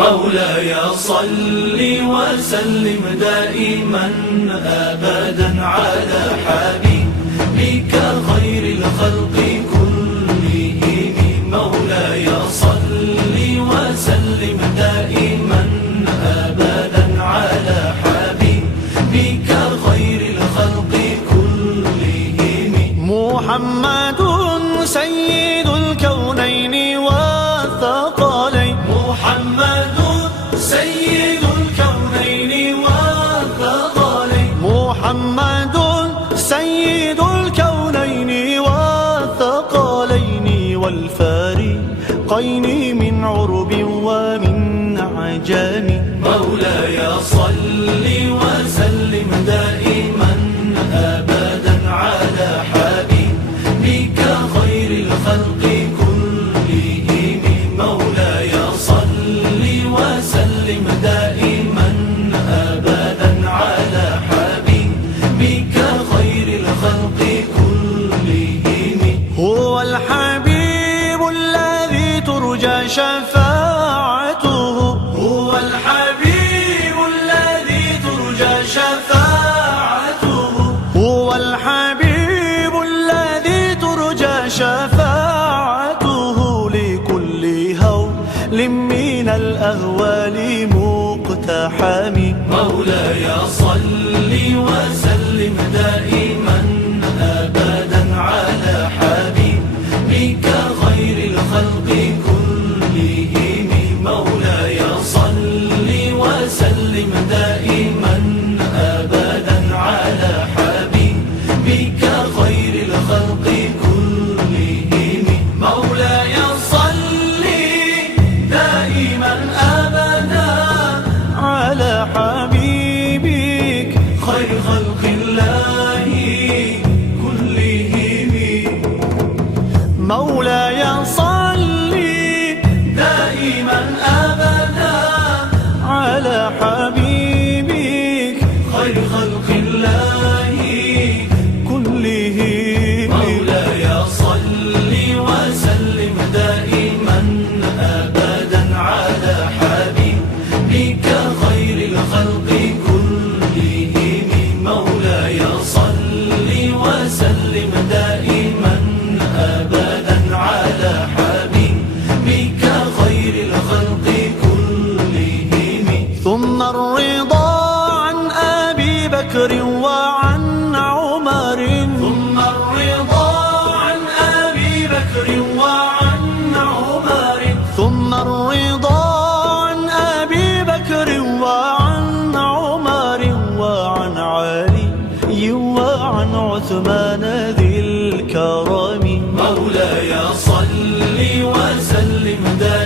مولاي صل وسلم دائما أبدا على حبيبك خير الخلق كلهم. مولاي صل وسلم دائما أبدا على حبيبك خير الخلق كلهم. محمد سيد الكونين والثقلين. محمد سيد الكونين والثقلين. محمد سيد الكونين والثقلين والفريقين من عرب ومن عجم. مولاي صل وسلم دائما أبدا على حبيبك خير الخلق كلهم. مولاي صل وسلم دائما أبدا على حبيبك خير الخلق كلهم. هو الحبيب الذي ترجى شفاعته. هو الحبيب الذي ترجى شفاعته. هو الحبيب الذي ترجى شفاعته لكل هول من الأهوال مقتحم. مولاي صل وسلم دائما أبدا على حبيبك خير الخلق كلهم. مولاي صل وسلم دائما أبدا على حبيبك خير الخلق كلهم. مولاي صل دائما أبدا على حبيبك خير خلق الله كلهم. مولاي صل دائما أبدا على حبيبك خير خلق الله كلهم. مولاي صل وسلم دائما أبدا على حبيبك خير الخلق كلهم. مولاي صل وسلم دائما أبدا على حبيبك خير الخلق كلهم. ثم الرضا عن أبي بكر وعن عمر. ثم الرضا عن أبي بكر وعن عمر. ثم الرضا عن أبي بكر وعن عمر وعن علي وعن عثمان ذي الكرم. مولاي صل وسلم دائما